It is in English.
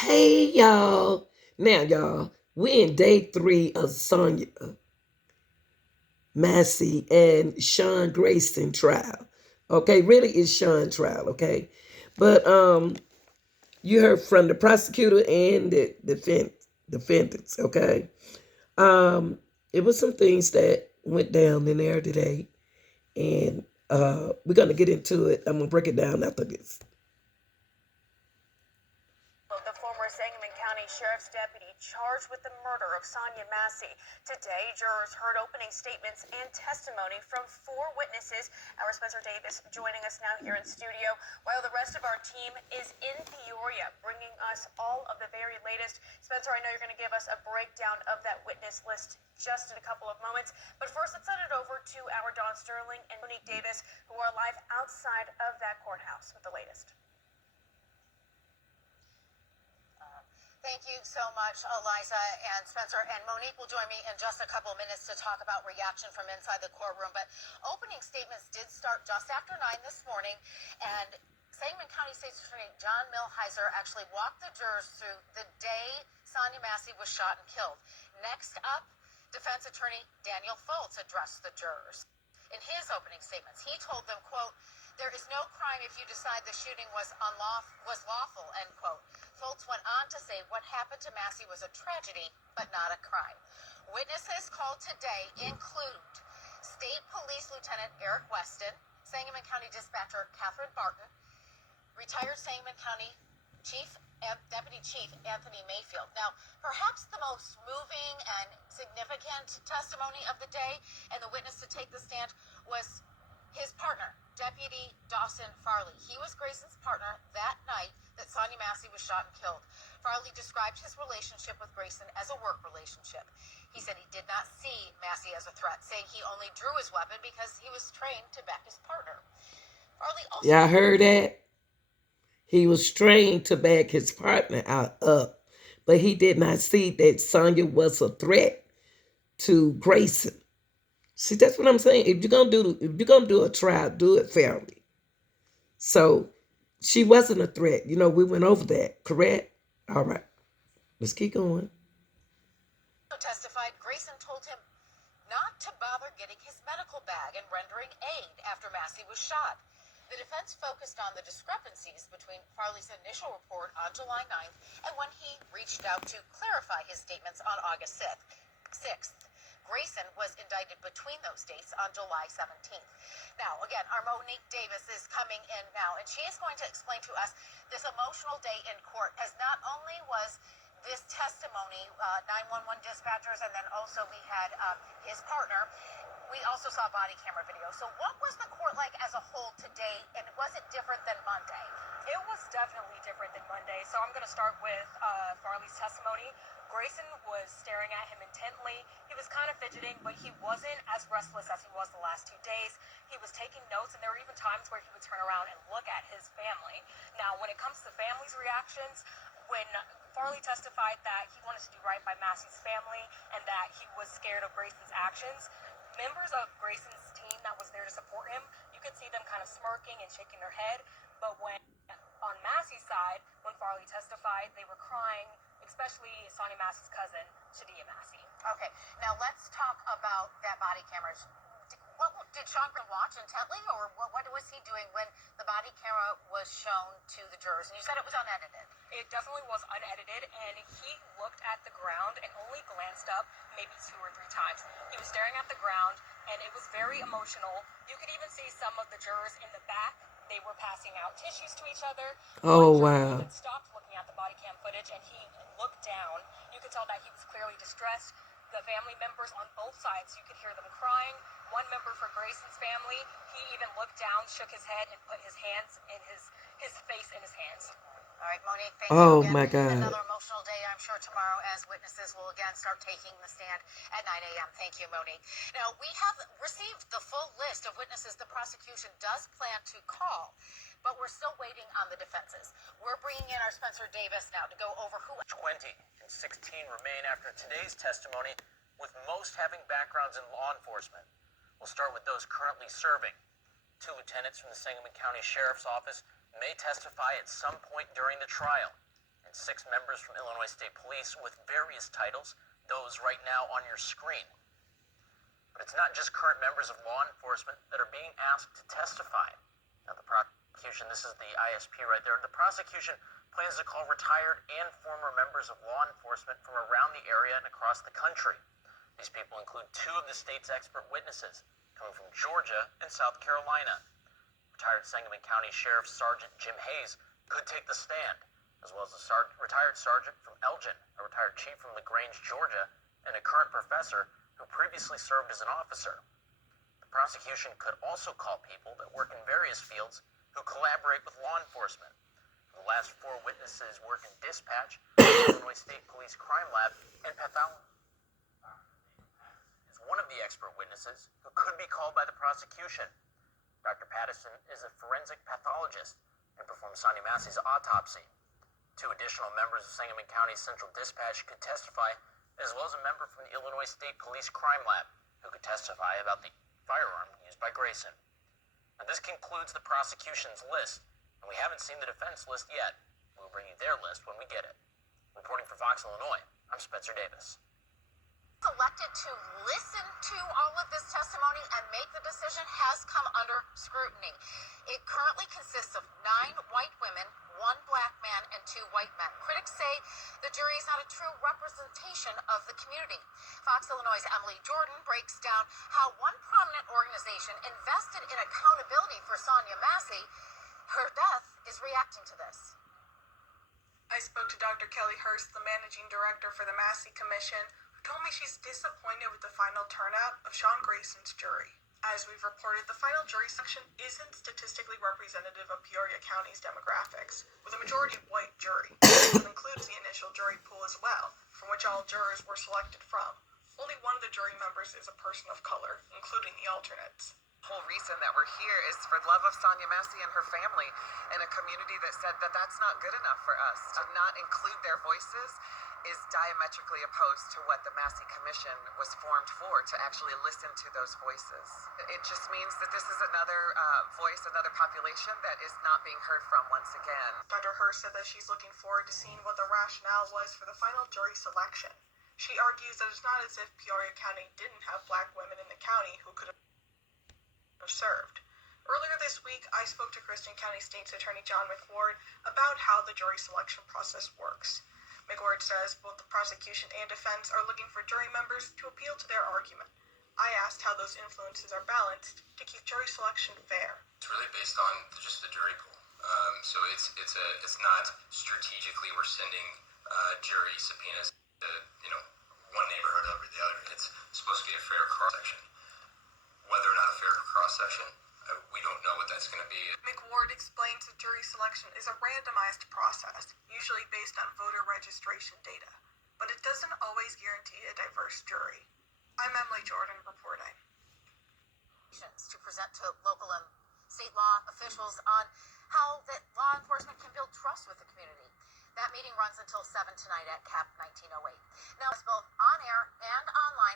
Hey y'all. Now y'all, we in day 3 of Sonya Massey and Sean Grayson trial. Okay, really it's Sean trial, okay? But you heard from the prosecutor and the defendants, okay? Um it was some things that went down in there today, and we're gonna get into it. I'm gonna break it down after this. The former Sangamon County Sheriff's deputy charged with the murder of Sonya Massey. Today, jurors heard opening statements and testimony from 4 witnesses. Our Spencer Davis joining us now here in studio, while the rest of our team is in Peoria, bringing us all of the very latest. Spencer, I know you're going to give us a breakdown of that witness list just in a couple of moments, but first let's send it over to our Don Sterling and Monique Davis, who are live outside of that courthouse with the latest. Thank you so much, Eliza and Spencer. And Monique will join me in just a couple of minutes to talk about reaction from inside the courtroom. But opening statements did start just after 9 this morning. And Sangamon County State's Attorney John Milheiser actually walked the jurors through the day Sonya Massey was shot and killed. Next up, defense attorney Daniel Foltz addressed the jurors. In his opening statements, he told them, quote, "There is no crime if you decide the shooting was lawful," end quote. Foltz went on to say what happened to Massey was a tragedy, but not a crime. Witnesses called today include State Police Lieutenant Eric Weston, Sangamon County Dispatcher Catherine Barton, retired Sangamon County Deputy Chief Anthony Mayfield. Now, perhaps the most moving and significant testimony of the day and the witness to take the stand was his partner, Deputy Dawson Farley. He was Grayson's partner that night that Sonya Massey was shot and killed. Farley described his relationship with Grayson as a work relationship. He said he did not see Massey as a threat, saying he only drew his weapon because he was trained to back his partner. Farley also... Yeah, I heard that. He was trained to back his partner up, but he did not see that Sonya was a threat to Grayson. See, that's what I'm saying. If you're gonna do a trial, do it fairly. So she wasn't a threat. We went over that, correct? All right. Let's keep going. Testified Grayson told him not to bother getting his medical bag and rendering aid after Massey was shot. The defense focused on the discrepancies between Farley's initial report on July 9th and when he reached out to clarify his statements on August 6th. Grayson was indicted between those dates on July 17th. Now, again, our Monique Davis is coming in now, and she is going to explain to us this emotional day in court, as not only was this testimony, 911 dispatchers, and then also we had his partner. We also saw body camera video. So what was the court like as a whole today, and was it different than Monday? It was definitely different than Monday. So I'm going to start with Farley's testimony. Grayson was staring at him intently. He was kind of fidgeting, but he wasn't as restless as he was the last 2 days. He was taking notes, and there were even times where he would turn around and look at his family. Now, when it comes to the family's reactions, when Farley testified that he wanted to do right by Massey's family and that he was scared of Grayson's actions, members of Grayson's team that was there to support him, you could see them kind of smirking and shaking their head. But when on Massey's side, when Farley testified, they were crying, especially Sonya Massey's cousin, Shadia Massey. Okay, now let's talk about that body cameras. What did Sean watch intently, or what was he doing when the body camera was shown to the jurors? And you said it was unedited. It definitely was unedited, and he looked at the ground and only glanced up maybe 2 or 3 times. He was staring at the ground, and it was very emotional. You could even see some of the jurors in the back. They were passing out tissues to each other. Oh, One juror wow. even stopped looking at the body cam footage, and he looked down. You could tell that he was clearly distressed. The family members on both sides, you could hear them crying. One member for Grayson's family, he even looked down, shook his head, and put his hands in his face in his hands. All right, Monique, thank Oh, you again. my God. Another emotional day, I'm sure, tomorrow as witnesses will again start taking the stand at 9 a.m. Thank you, Monique. Now, we have received the full list of witnesses the prosecution does plan to call, but we're still waiting on the defenses. We're bringing in our Spencer Davis now to go over who... 20 and 16 remain after today's testimony, with most having backgrounds in law enforcement. We'll start with those currently serving. 2 lieutenants from the Sangamon County Sheriff's Office may testify at some point during the trial, and 6 members from Illinois State Police with various titles, those right now on your screen. But it's not just current members of law enforcement that are being asked to testify. Now, the prosecution, this is the ISP right there, the prosecution plans to call retired and former members of law enforcement from around the area and across the country. These people include 2 of the state's expert witnesses, coming from Georgia and South Carolina. Retired Sangamon County Sheriff Sergeant Jim Hayes could take the stand, as well as a retired sergeant from Elgin, a retired chief from LaGrange, Georgia, and a current professor who previously served as an officer. The prosecution could also call people that work in various fields who collaborate with law enforcement. The last 4 witnesses work in dispatch, Illinois State Police Crime Lab, and pathology. Is one of the expert witnesses who could be called by the prosecution. Dr. Pattison is a forensic pathologist and performed Sonia Massey's autopsy. 2 additional members of Sangamon County Central Dispatch could testify, as well as a member from the Illinois State Police Crime Lab who could testify about the firearm used by Grayson. Now, this concludes the prosecution's list, and we haven't seen the defense list yet. We'll bring you their list when we get it. Reporting for Fox Illinois, I'm Spencer Davis. Selected to listen to all of this testimony and make the decision has come under scrutiny. It currently consists of 9 white women, 1 black man, and 2 white men. Critics say the jury is not a true representation of the community. Fox Illinois' Emily Jordan breaks down how one prominent organization invested in accountability for Sonia Massey, her death, is reacting to this. I spoke to Dr. Kelly Hurst, the managing director for the Massey Commission, who told me she's disappointed with the final turnout of Sean Grayson's jury. As we've reported, the final jury selection isn't statistically representative of Peoria County's demographics, with a majority white jury. It includes the initial jury pool as well, from which all jurors were selected from. Only one of the jury members is a person of color, including the alternates. The whole reason that we're here is for love of Sonia Massey and her family, and a community that said that that's not good enough for us. To not include their voices is diametrically opposed to what the Massey Commission was formed for, to actually listen to those voices. It just means that this is another voice, another population that is not being heard from once again. Dr. Hurst said that she's looking forward to seeing what the rationale was for the final jury selection. She argues that it's not as if Peoria County didn't have black women in the county who could have served. Earlier this week, I spoke to Christian County State's Attorney John McWard about how the jury selection process works. McWard says both the prosecution and defense are looking for jury members to appeal to their argument. I asked how those influences are balanced to keep jury selection fair. It's really based on just the jury pool. So it's not strategically we're sending jury subpoenas to one neighborhood over the other. It's supposed to be a fair cross section. Whether or not a fair cross section, we don't know what that's going to be. McWard explains that jury selection is a randomized process, usually based on voter registration data, but it doesn't always guarantee a diverse jury. I'm Emily Jordan reporting. To present to local and state law officials on how that law enforcement can build trust with the community. That meeting runs until 7 tonight at CAP 1908. Now, it's both on air and online.